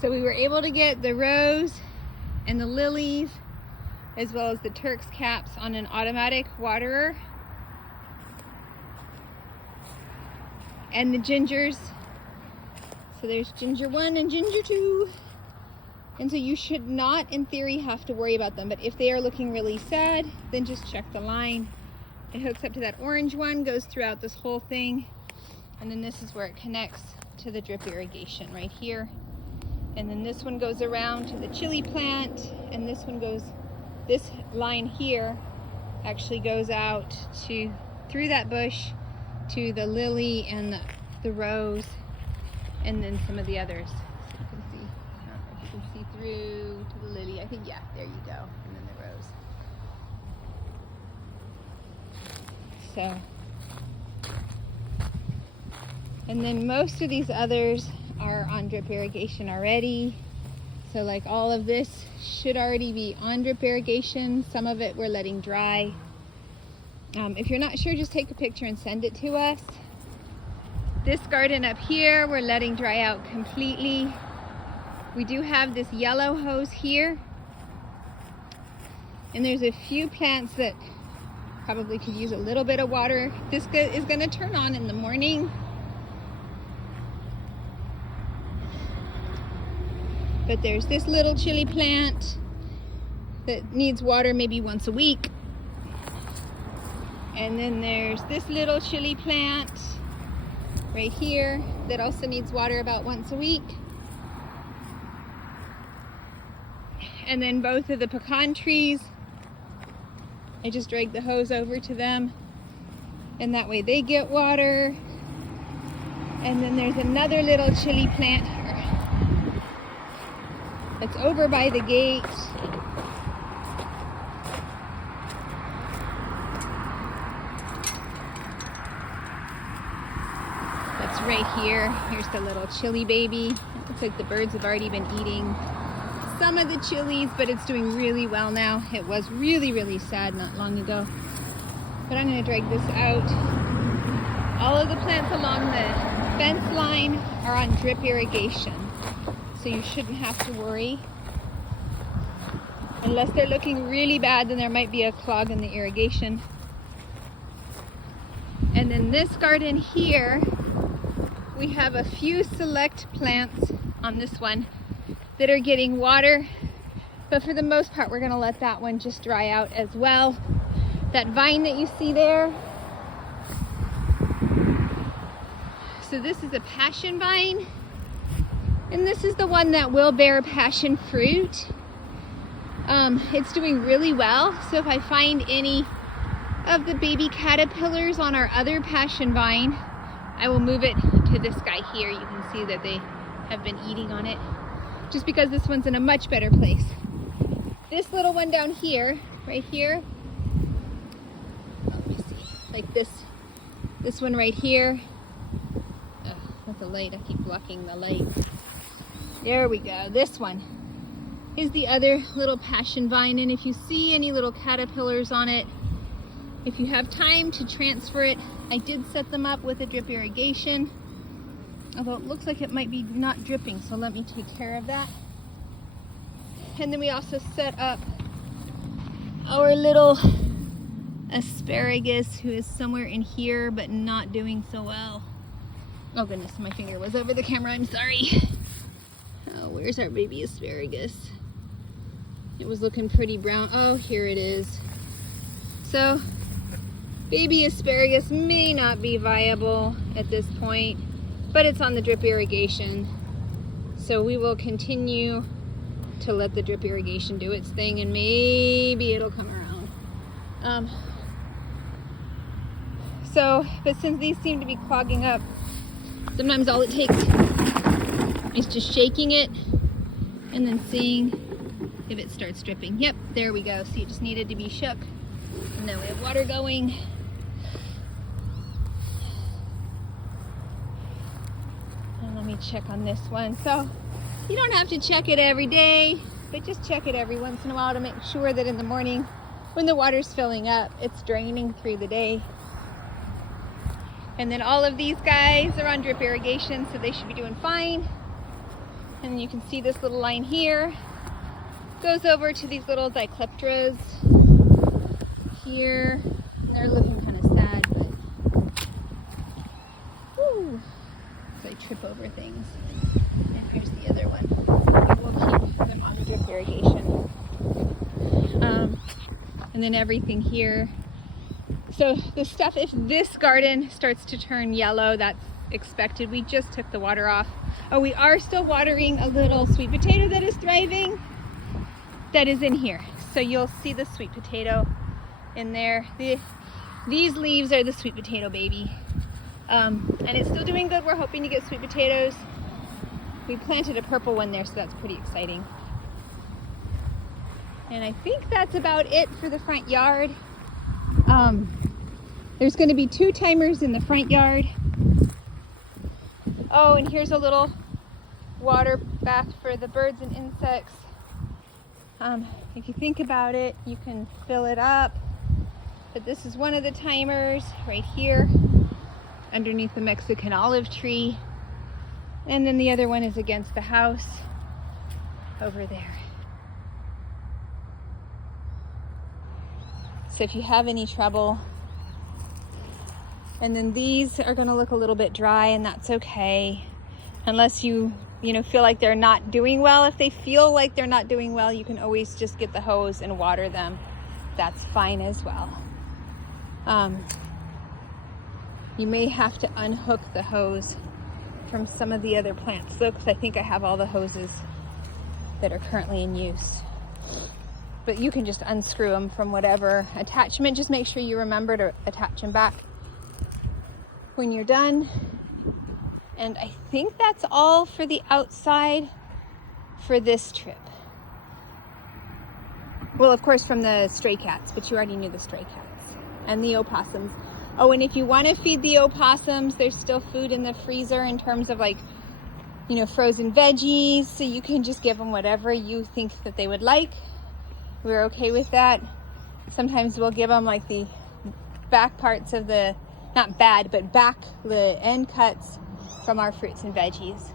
So we were able to get the rose and the lilies, as well as the Turk's caps, on an automatic waterer. And the gingers. So there's ginger 1 and ginger 2. And so you should not, in theory, have to worry about them. But if they are looking really sad, then just check the line. It hooks up to that orange one, goes throughout this whole thing. And then this is where it connects to the drip irrigation right here. And then this one goes around to the chili plant. And this one goes, this line here actually goes out to, through that bush, to the lily and the rose, and then some of the others. So you can see, I don't know if you can see through to the lily. I think, yeah, there you go. And then the rose. So, and then most of these others are on drip irrigation already. So like all of this should already be on drip irrigation. Some of it we're letting dry. If you're not sure, just take a picture and send it to us. This garden up here, we're letting dry out completely. We do have this yellow hose here. And there's a few plants that probably could use a little bit of water. This is gonna turn on in the morning. But there's this little chili plant that needs water maybe once a week. And then there's this little chili plant right here that also needs water about once a week. And then both of the pecan trees, I just drag the hose over to them, and that way they get water. And then there's another little chili plant here that's over by the gate. Right here, here's the little chili baby. It looks like the birds have already been eating some of the chilies, but it's doing really well now. It was really, really sad not long ago. But I'm going to drag this out. All of the plants along the fence line are on drip irrigation, so you shouldn't have to worry. Unless they're looking really bad, then there might be a clog in the irrigation. And then this garden here, we have a few select plants on this one that are getting water, but for the most part we're going to let that one just dry out as well. That vine that you see there, so this is a passion vine, and this is the one that will bear passion fruit. It's doing really well, so if I find any of the baby caterpillars on our other passion vine, I will move it to this guy here. You can see that they have been eating on it, just because this one's in a much better place. This little one down here, right here, let me see, like this one right here. Oh, that's a light, I keep blocking the light. There we go. This one is the other little passion vine, and if you see any little caterpillars on it, if you have time to transfer it, I did set them up with a drip irrigation, although it looks like it might be not dripping, so let me take care of that. And then we also set up our little asparagus, who is somewhere in here but not doing so well. Oh goodness, my finger was over the camera, I'm sorry. Oh, where's our baby asparagus? It was looking pretty brown. Oh, here it is. So baby asparagus may not be viable at this point, but it's on the drip irrigation. So we will continue to let the drip irrigation do its thing, and maybe it'll come around. But since these seem to be clogging up, sometimes all it takes is just shaking it and then seeing if it starts dripping. Yep, there we go. See, it just needed to be shook. And now we have water going. And let me check on this one. So you don't have to check it every day, but just check it every once in a while to make sure that in the morning when the water's filling up, it's draining through the day. And then all of these guys are on drip irrigation, so they should be doing fine. And you can see this little line here goes over to these little Dicleptras here. And they're looking kind of sad, but woo, so I trip over things. And here's the other one. We'll keep them on drip irrigation. And then everything here. So the stuff, if this garden starts to turn yellow, that's expected. We just took the water off. Oh, we are still watering a little sweet potato that is thriving, that is in here. So you'll see the sweet potato in there. These leaves are the sweet potato baby. And it's still doing good. We're hoping to get sweet potatoes. We planted a purple one there, so that's pretty exciting. And I think that's about it for the front yard. There's going to be 2 timers in the front yard. Oh, and here's a little water bath for the birds and insects. If you think about it, you can fill it up. But this is one of the timers right here underneath the Mexican olive tree. And then the other one is against the house over there. So if you have any trouble, and then these are going to look a little bit dry, and that's okay. Unless you feel like they're not doing well. If they feel like they're not doing well, you can always just get the hose and water them. That's fine as well. You may have to unhook the hose from some of the other plants though, because I think I have all the hoses that are currently in use. But you can just unscrew them from whatever attachment. Just make sure you remember to attach them back when you're done. And I think that's all for the outside for this trip. Well, of course, from the stray cats, but you already knew the stray cats and the opossums. Oh, and if you want to feed the opossums, there's still food in the freezer in terms of frozen veggies. So you can just give them whatever you think that they would like. We're okay with that. Sometimes we'll give them like the back parts of the, not bad, but back the end cuts from our fruits and veggies.